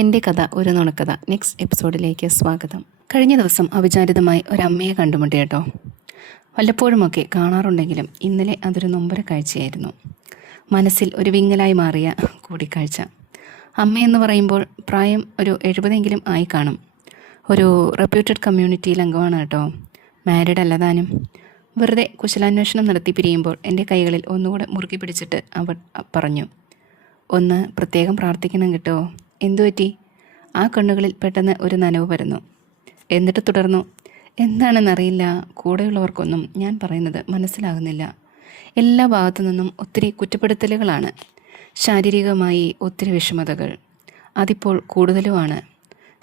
എൻ്റെ കഥ ഒരു നുണക്കഥ നെക്സ്റ്റ് എപ്പിസോഡിലേക്ക് സ്വാഗതം. കഴിഞ്ഞ ദിവസം അവിചാരിതമായി ഒരമ്മയെ കണ്ടുമുട്ടി കേട്ടോ. വല്ലപ്പോഴുമൊക്കെ കാണാറുണ്ടെങ്കിലും ഇന്നലെ അതൊരു നൊമ്പര കാഴ്ചയായിരുന്നു. മനസ്സിൽ ഒരു വിങ്ങലായി മാറിയ കൂടിക്കാഴ്ച. അമ്മയെന്ന് പറയുമ്പോൾ പ്രായം ഒരു 70 ആയി കാണും. ഒരു റെപ്യൂട്ടഡ് കമ്മ്യൂണിറ്റിയിൽ അംഗമാണ് കേട്ടോ. മാരീഡ് അല്ലതാനും. വെറുതെ കുശലാന്വേഷണം നടത്തി പിരിയുമ്പോൾ എൻ്റെ കൈകളിൽ ഒന്നുകൂടെ മുറുക്കി പിടിച്ചിട്ട് അവർ പറഞ്ഞു, ഒന്ന് പ്രത്യേകം പ്രാർത്ഥിക്കണം കേട്ടോ. എന്തുപറ്റി? ആ കണ്ണുകളിൽ പെട്ടെന്ന് ഒരു നനവ് വരുന്നു. എന്നിട്ട് തുടർന്നു, എന്താണെന്നറിയില്ല, കൂടെയുള്ളവർക്കൊന്നും ഞാൻ പറയുന്നത് മനസ്സിലാകുന്നില്ല. എല്ലാ ഭാഗത്തു നിന്നും ഒത്തിരി കുറ്റപ്പെടുത്തലുകളാണ്. ശാരീരികമായി ഒത്തിരി വിഷമതകൾ. അതിപ്പോൾ കൂടുതലുമാണ്.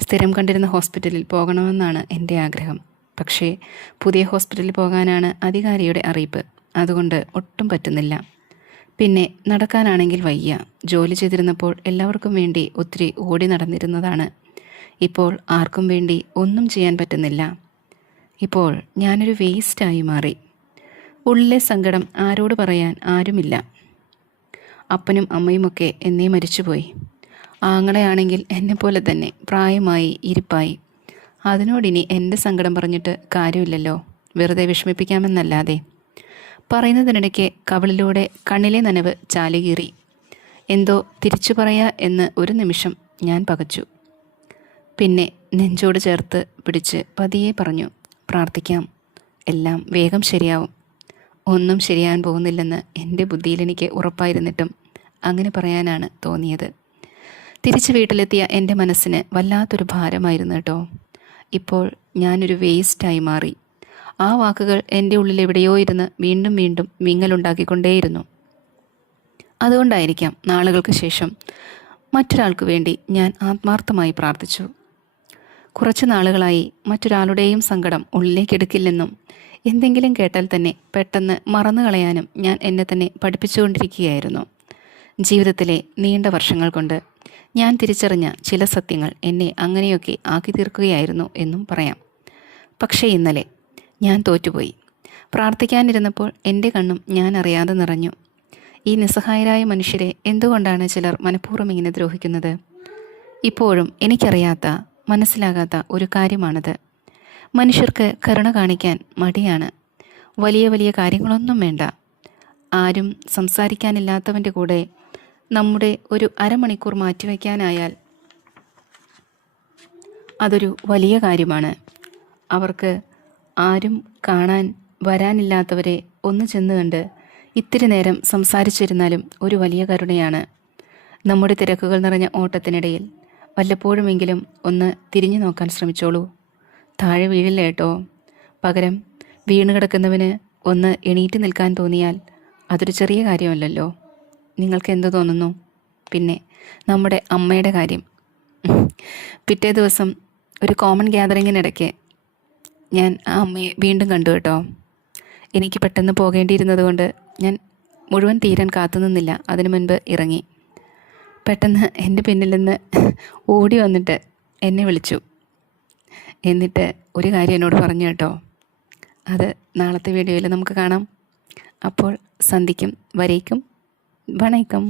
സ്ഥിരം കണ്ടിരുന്ന ഹോസ്പിറ്റലിൽ പോകണമെന്നാണ് എൻ്റെ ആഗ്രഹം. പക്ഷേ പുതിയ ഹോസ്പിറ്റലിൽ പോകാനാണ് അധികാരിയുടെ അറിയിപ്പ്. അതുകൊണ്ട് ഒട്ടും പറ്റുന്നില്ല. പിന്നെ നടക്കാനാണെങ്കിൽ വയ്യ. ജോലി ചെയ്തിരുന്നപ്പോൾ എല്ലാവർക്കും വേണ്ടി ഒത്തിരി ഓടി നടന്നിരുന്നതാണ്. ഇപ്പോൾ ആർക്കും വേണ്ടി ഒന്നും ചെയ്യാൻ പറ്റുന്നില്ല. ഇപ്പോൾ ഞാനൊരു വേസ്റ്റായി മാറി. ഉള്ളിലെ സങ്കടം ആരോട് പറയാൻ ആരുമില്ല. അപ്പനും അമ്മയുമൊക്കെ എന്നേ മരിച്ചുപോയി. ആങ്ങളെയാണെങ്കിൽ എന്നെപ്പോലെ തന്നെ പ്രായമായി ഇരിപ്പായി. അതിനോടിനി എൻ്റെ സങ്കടം പറഞ്ഞിട്ട് കാര്യമില്ലല്ലോ, വെറുതെ വിഷമിപ്പിക്കാമെന്നല്ലാതെ. പറയുന്നതിനിടയ്ക്ക് കവിളിലൂടെ കണ്ണിലെ നനവ് ചാലുകീറി. എന്തോ തിരിച്ചു പറയാ എന്ന് ഒരു നിമിഷം ഞാൻ പകച്ചു. പിന്നെ നെഞ്ചോട് ചേർത്ത് പിടിച്ച് പതിയെ പറഞ്ഞു, പ്രാർത്ഥിക്കാം, എല്ലാം വേഗം ശരിയാവും. ഒന്നും ശരിയാൻ പോകുന്നില്ലെന്ന് എൻ്റെ ബുദ്ധിയിൽ എനിക്ക് ഉറപ്പായിരുന്നിട്ടും അങ്ങനെ പറയാനാണ് തോന്നിയത്. തിരിച്ച് വീട്ടിലെത്തിയ എൻ്റെ മനസ്സിന് വല്ലാത്തൊരു ഭാരമായിരുന്നു കേട്ടോ. ഇപ്പോൾ ഞാനൊരു വേസ്റ്റായി മാറി. ആ വാക്കുകൾ എൻ്റെ ഉള്ളിൽ എവിടെയോ ഇരുന്ന് വീണ്ടും വീണ്ടും വിങ്ങലുണ്ടാക്കിക്കൊണ്ടേയിരുന്നു. അതുകൊണ്ടായിരിക്കാം നാളുകൾക്ക് ശേഷം മറ്റൊരാൾക്ക് വേണ്ടി ഞാൻ ആത്മാർത്ഥമായി പ്രാർത്ഥിച്ചു. കുറച്ച് നാളുകളായി മറ്റൊരാളുടെയും സങ്കടം ഉള്ളിലേക്കെടുക്കില്ലെന്നും എന്തെങ്കിലും കേട്ടാൽ തന്നെ പെട്ടെന്ന് മറന്നു കളയാനും ഞാൻ എന്നെ തന്നെ പഠിപ്പിച്ചുകൊണ്ടിരിക്കുകയായിരുന്നു. ജീവിതത്തിലെ നീണ്ട വർഷങ്ങൾ കൊണ്ട് ഞാൻ തിരിച്ചറിഞ്ഞ ചില സത്യങ്ങൾ എന്നെ അങ്ങനെയൊക്കെ ആക്കി തീർക്കുകയായിരുന്നു എന്നും പറയാം. പക്ഷേ ഇന്നലെ ഞാൻ തോറ്റുപോയി. പ്രാർത്ഥിക്കാനിരുന്നപ്പോൾ എൻ്റെ കണ്ണും ഞാൻ അറിയാതെ നിറഞ്ഞു. ഈ നിസ്സഹായരായ മനുഷ്യരെ എന്തുകൊണ്ടാണ് ചിലർ മനഃപൂർവ്വം ഇങ്ങനെ ദ്രോഹിക്കുന്നത്? ഇപ്പോഴും എനിക്കറിയാത്ത, മനസ്സിലാകാത്ത ഒരു കാര്യമാണത്. മനുഷ്യർക്ക് കരുണ കാണിക്കാൻ മടിയാണ്. വലിയ വലിയ കാര്യങ്ങളൊന്നും വേണ്ട. ആരും സംസാരിക്കാനില്ലാത്തവൻ്റെ കൂടെ നമ്മുടെ ഒരു അരമണിക്കൂർ മാറ്റിവെക്കാനായാൽ അതൊരു വലിയ കാര്യമാണ്. അവർക്ക് ആരും കാണാൻ വരാനില്ലാത്തവരെ ഒന്ന് ചെന്ന് കണ്ട് ഇത്തിരി നേരം സംസാരിച്ചിരുന്നാലും ഒരു വലിയ കരുണയാണ്. നമ്മുടെ തിരക്കുകൾ നിറഞ്ഞ ഓട്ടത്തിനിടയിൽ വല്ലപ്പോഴുമെങ്കിലും ഒന്ന് തിരിഞ്ഞു നോക്കാൻ ശ്രമിച്ചോളൂ. താഴെ വീഴില്ല കേട്ടോ. പകരം വീണ് കിടക്കുന്നവന് ഒന്ന് എണീറ്റ് നിൽക്കാൻ തോന്നിയാൽ അതൊരു ചെറിയ കാര്യമല്ലല്ലോ. നിങ്ങൾക്ക് എന്ത് തോന്നുന്നു? പിന്നെ നമ്മുടെ അമ്മയുടെ കാര്യം. പിറ്റേ ദിവസം ഒരു കോമൺ ഗ്യാതറിങ്ങിനിടയ്ക്ക് ഞാൻ ആ അമ്മയെ വീണ്ടും കണ്ടു കേട്ടോ. എനിക്ക് പെട്ടെന്ന് പോകേണ്ടിയിരുന്നത് കൊണ്ട് ഞാൻ മുഴുവൻ തീരാൻ കാത്തുനിന്നില്ല. അതിനു മുൻപ് ഇറങ്ങി. പെട്ടെന്ന് എൻ്റെ പിന്നിൽ നിന്ന് ഓടി വന്നിട്ട് എന്നെ വിളിച്ചു. എന്നിട്ട് ഒരു കാര്യം എന്നോട് പറഞ്ഞു കേട്ടോ. അത് നാളത്തെ വീഡിയോയിൽ നമുക്ക് കാണാം. അപ്പോൾ സന്ധിക്കും വരേക്കും വണക്കം.